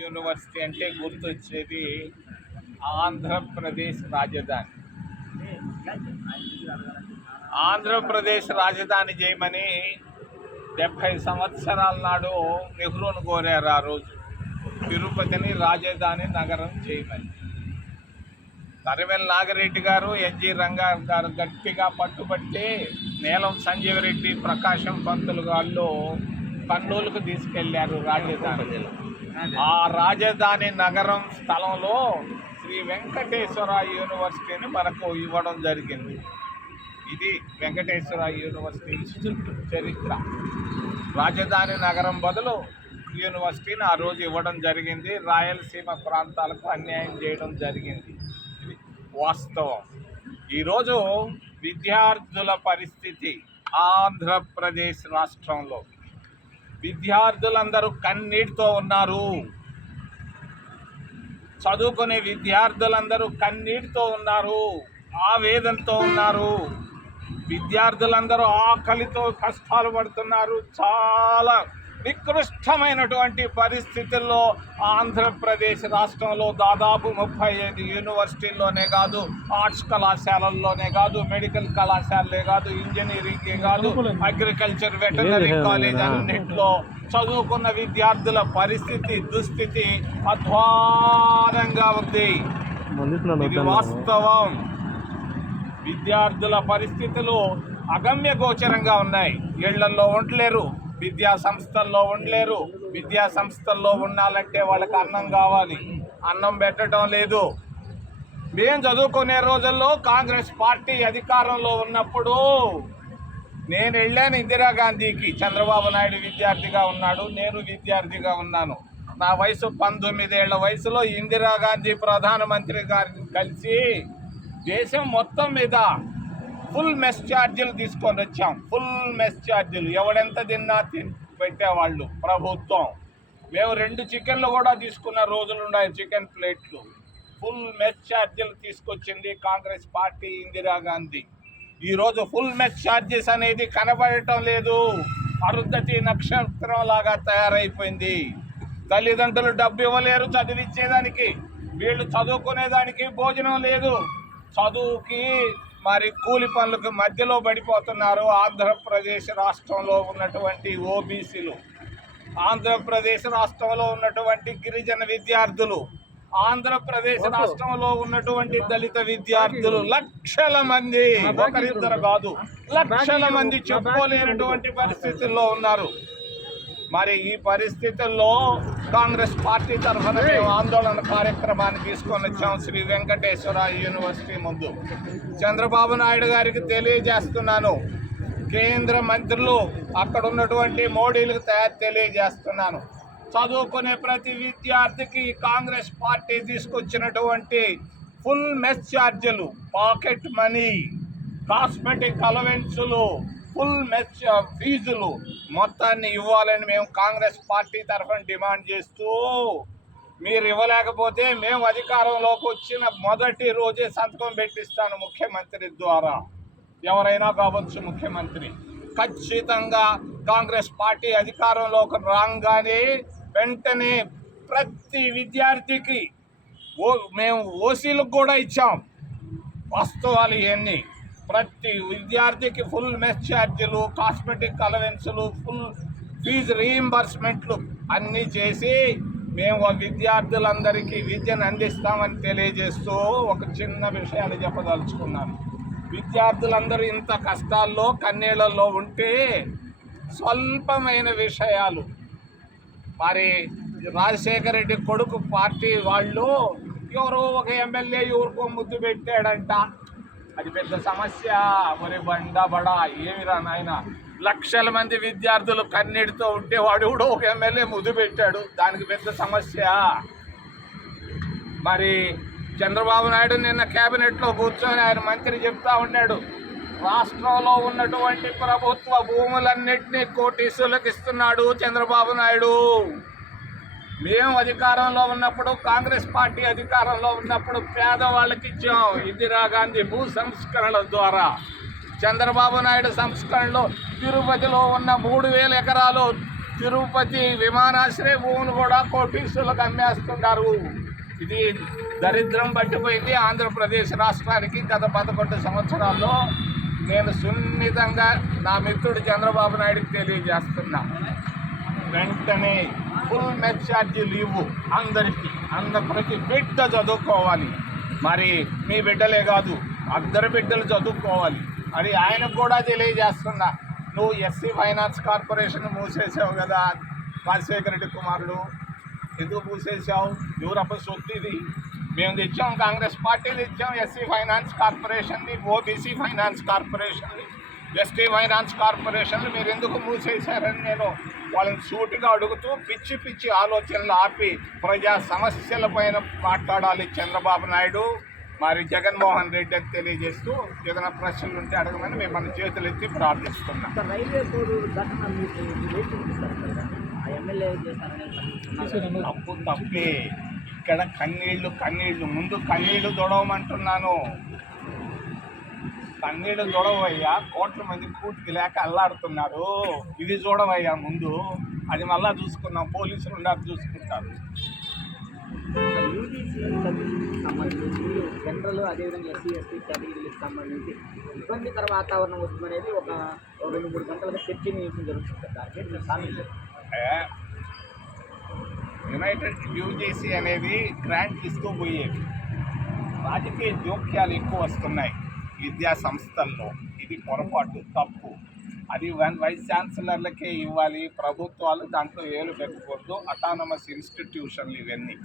University అంటే గుర్తొచ్చేది ఆంధ్రప్రదేశ్ రాజధాని. ఆంధ్రప్రదేశ్ రాజధాని చేయమని 70 సంవత్సరాల నాడు నెహ్రూను కోరారు. ఆ రోజు తిరుపతిని రాజధాని నగరం చేయమని తరివెల్ నాగిరెడ్డి గారు, ఎన్జి రంగా గారు గట్టిగా పట్టుబట్టి నీలం సంజీవరెడ్డి, ప్రకాశం పంతులు గారు కర్నూలుకు తీసుకెళ్లారు రాజధాని. ఆ రాజధాని నగరం స్థలంలో శ్రీ వెంకటేశ్వర యూనివర్సిటీని మనకు ఇవ్వడం జరిగింది. ఇది వెంకటేశ్వర యూనివర్సిటీ చరిత్ర. రాజధాని నగరం బదులు యూనివర్సిటీని ఆ రోజు ఇవ్వడం జరిగింది. రాయలసీమ ప్రాంతాలకు అన్యాయం చేయడం జరిగింది. ఇది వాస్తవం. ఈరోజు విద్యార్థుల పరిస్థితి ఆంధ్రప్రదేశ్ రాష్ట్రంలో విద్యార్థులందరూ కన్నీటితో ఉన్నారు. చదువుకునే విద్యార్థులందరూ కన్నీటితో ఉన్నారు, ఆవేదనతో ఉన్నారు. విద్యార్థులందరూ ఆకలితో కష్టాలు పడుతున్నారు. చాలా నికృష్టమైనటువంటి పరిస్థితుల్లో ఆంధ్రప్రదేశ్ రాష్ట్రంలో దాదాపు 35 యూనివర్సిటీల్లోనే కాదు, ఆర్ట్స్ కళాశాలల్లోనే కాదు, మెడికల్ కళాశాలలే కాదు, ఇంజనీరింగే కాదు, అగ్రికల్చర్, వెటర్నరీ కాలేజ్ అన్నింటిలో చదువుకున్న విద్యార్థుల పరిస్థితి, దుస్థితి అధ్వానంగా ఉంది. ఇది వాస్తవం. విద్యార్థుల పరిస్థితులు అగమ్య గోచరంగా ఉన్నాయి. ఇళ్లల్లో ఉండలేరు, విద్యా సంస్థల్లో ఉండలేరు. విద్యా సంస్థల్లో ఉండాలంటే వాళ్ళకి అన్నం కావాలి, అన్నం పెట్టడం లేదు. మేము చదువుకునే రోజుల్లో కాంగ్రెస్ పార్టీ అధికారంలో ఉన్నప్పుడు నేను వెళ్ళాను ఇందిరాగాంధీకి. చంద్రబాబు నాయుడు విద్యార్థిగా ఉన్నాడు, నేను విద్యార్థిగా ఉన్నాను. నా వయసు 19 ఏళ్ల వయసులో ఇందిరాగాంధీ ప్రధానమంత్రి గారిని కలిసి దేశం మొత్తం మీద ఫుల్ మెస్ ఛార్జీలు తీసుకొని వచ్చాం. ఫుల్ మెస్ ఛార్జీలు ఎవడెంత తిన్నా పెట్టేవాళ్ళు ప్రభుత్వం. మేము 2 చికెన్లు కూడా తీసుకున్న రోజులు ఉన్నాయి, చికెన్ ప్లేట్లు. ఫుల్ మెస్ ఛార్జీలు తీసుకొచ్చింది కాంగ్రెస్ పార్టీ, ఇందిరాగాంధీ. ఈరోజు ఫుల్ మెస్ ఛార్జెస్ అనేది కనబడటం లేదు. అరుంధతి నక్షత్రం లాగా తయారైపోయింది. తల్లిదండ్రులు డబ్బు ఇవ్వలేరు చదివించేదానికి, వీళ్ళు చదువుకునేదానికి భోజనం లేదు. చదువుకి మరి కూలి పనులకు మధ్యలో పడిపోతున్నారు ఆంధ్రప్రదేశ్ రాష్ట్రంలో ఉన్నటువంటి ఓబీసీలు, ఆంధ్రప్రదేశ్ రాష్ట్రంలో ఉన్నటువంటి గిరిజన విద్యార్థులు, ఆంధ్రప్రదేశ్ రాష్ట్రంలో ఉన్నటువంటి దళిత విద్యార్థులు లక్షల మంది, ఒకరిద్దరు కాదు, లక్షల మంది చెప్పుకోలేనటువంటి పరిస్థితుల్లో ఉన్నారు. మరి ఈ పరిస్థితుల్లో కాంగ్రెస్ పార్టీ తరఫున మేము ఆందోళన కార్యక్రమాన్ని తీసుకొని వచ్చాం శ్రీ వెంకటేశ్వర యూనివర్సిటీ ముందు. చంద్రబాబు నాయుడు గారికి తెలియజేస్తున్నాను, కేంద్ర మంత్రులు అక్కడ ఉన్నటువంటి మోడీలకు తెలియజేస్తున్నాను, చదువుకునే ప్రతి విద్యార్థికి కాంగ్రెస్ పార్టీ తీసుకొచ్చినటువంటి ఫుల్ మెస్ ఛార్జీలు, పాకెట్ మనీ, కాస్మెటిక్ అలవెన్సులు, ఫుల్ మెస్ ఫీజులు మొత్తాన్ని ఇవ్వాలని మేము కాంగ్రెస్ పార్టీ తరఫున డిమాండ్ చేస్తూ, మీరు ఇవ్వలేకపోతే మేము అధికారంలోకి వచ్చిన మొదటి రోజే సంతకం పెట్టిస్తాను ముఖ్యమంత్రి ద్వారా. ఎవరైనా కావచ్చు ముఖ్యమంత్రి. ఖచ్చితంగా కాంగ్రెస్ పార్టీ అధికారంలోకి రాగానే వెంటనే ప్రతి విద్యార్థికి మేము ఓసీలకు కూడా ఇచ్చాం. వాస్తవాలు ఇవన్నీ. ప్రతి విద్యార్థికి ఫుల్ మెస్ ఛార్జీలు, కాస్మెటిక్ అలవెన్సులు, ఫుల్ ఫీజు రీయింబర్స్మెంట్లు అన్నీ చేసి మేము విద్యార్థులందరికీ విద్యను అందిస్తామని తెలియజేస్తూ ఒక చిన్న విషయాన్ని చెప్పదలుచుకున్నాను. విద్యార్థులందరూ ఇంత కష్టాల్లో కన్నీళ్ళల్లో ఉంటే స్వల్పమైన విషయాలు, మరి రాజశేఖర రెడ్డి కొడుకు పార్టీ వాళ్ళు ఎవరో ఒక ఎమ్మెల్యే ఎవరికో ముద్దు పెట్టాడంట, అది పెద్ద సమస్య. మరి బండబడా ఏమిరా నాయన, లక్షల మంది విద్యార్థులు కన్నీటితో ఉంటే వాడు కూడా ఒక ఎమ్మెల్యే ముద్దు పెట్టాడు, దానికి పెద్ద సమస్య. మరి చంద్రబాబు నాయుడు నిన్న క్యాబినెట్లో కూర్చొని ఆయన మంత్రి చెప్తా ఉన్నాడు, రాష్ట్రంలో ఉన్నటువంటి ప్రభుత్వ భూములన్నింటినీ కోటీసులకు ఇస్తున్నాడు చంద్రబాబు నాయుడు. మేము అధికారంలో ఉన్నప్పుడు, కాంగ్రెస్ పార్టీ అధికారంలో ఉన్నప్పుడు పేదవాళ్ళకి ఇచ్చాం ఇందిరాగాంధీ భూ సంస్కరణల ద్వారా. చంద్రబాబు నాయుడు సంస్కరణలో తిరుపతిలో ఉన్న 3000 ఎకరాలు తిరుపతి విమానాశ్రయ భూములు కూడా కోటీశ్వరులకు అమ్మేస్తున్నారు. ఇది దరిద్రం పట్టిపోయింది ఆంధ్రప్రదేశ్ రాష్ట్రానికి. గత 11 సంవత్సరాల్లో నేను సున్నితంగా నా మిత్రుడు చంద్రబాబు నాయుడుకి తెలియజేస్తున్నా, వెంటనే ఫుల్ మెచ్యూరిటీ లీవు అందరికీ, ప్రతి బిడ్డ చదువుకోవాలి. మరి మీ బిడ్డలే కాదు, అందరి బిడ్డలు చదువుకోవాలి. మరి ఆయనకు కూడా తెలియజేస్తున్నా, నువ్వు ఎస్సీ ఫైనాన్స్ కార్పొరేషన్ మూసేసావు కదా రాజశేఖర రెడ్డి కుమారుడు, ఎందుకు మూసేసావు? ఎవరప్ప సొత్తు ఇది? మేము తెచ్చాం, కాంగ్రెస్ పార్టీ తెచ్చాం ఎస్సీ ఫైనాన్స్ కార్పొరేషన్ని, ఓబీసీ ఫైనాన్స్ కార్పొరేషన్ని, ఎస్టీ ఫైనాన్స్ కార్పొరేషన్లు మీరు ఎందుకు మూసేశారని నేను వాళ్ళని సూటిగా అడుగుతూ పిచ్చి పిచ్చి ఆలోచనలు ఆపి ప్రజా సమస్యల పైన మాట్లాడాలి చంద్రబాబు నాయుడు. మరి జగన్మోహన్ రెడ్డి అని తెలియజేస్తూ ఏదైనా ప్రశ్నలు ఉంటే అడగమని మిమ్మల్ని చేతులు ఎత్తి ప్రార్థిస్తున్నాం. తప్పు తప్పే. ఇక్కడ కన్నీళ్లు ముందు కన్నీళ్లు దొడవమంటున్నాను. కన్నీళ్లు దొడవయ్యా, కోట్ల మంది కూటికి లేక అల్లాడుతున్నారు. ఇది చూడవయ్యా ముందు, అది మళ్ళా చూసుకున్నాం, పోలీసులు ఉన్నారు చూసుకుంటారు. యూజీసీ సంబంధించి జనరల్ అదేవిధంగా ఎస్సీ ఎస్టీ కేటగిరీలకు సంబంధించి ఇబ్బందికర వాతావరణం వస్తుందనేది ఒక 2-3 గంటలుగా చర్చనీయాంశం జరుగుతుంది. యునైటెడ్ యూజీసీ అనేది గ్రాంట్ ఇస్తూ పోయేది. రాజకీయ జోక్యాలు ఎక్కువ వస్తున్నాయి విద్యా సంస్థల్లో. ఇది పొరపాటు, తప్పు. అది వైస్ ఛాన్సలర్లకే ఇవ్వాలి. ప్రభుత్వాలు దాంట్లో ఏలు పెట్టకూడదు. అటానమస్ ఇన్స్టిట్యూషన్లు ఇవన్నీ.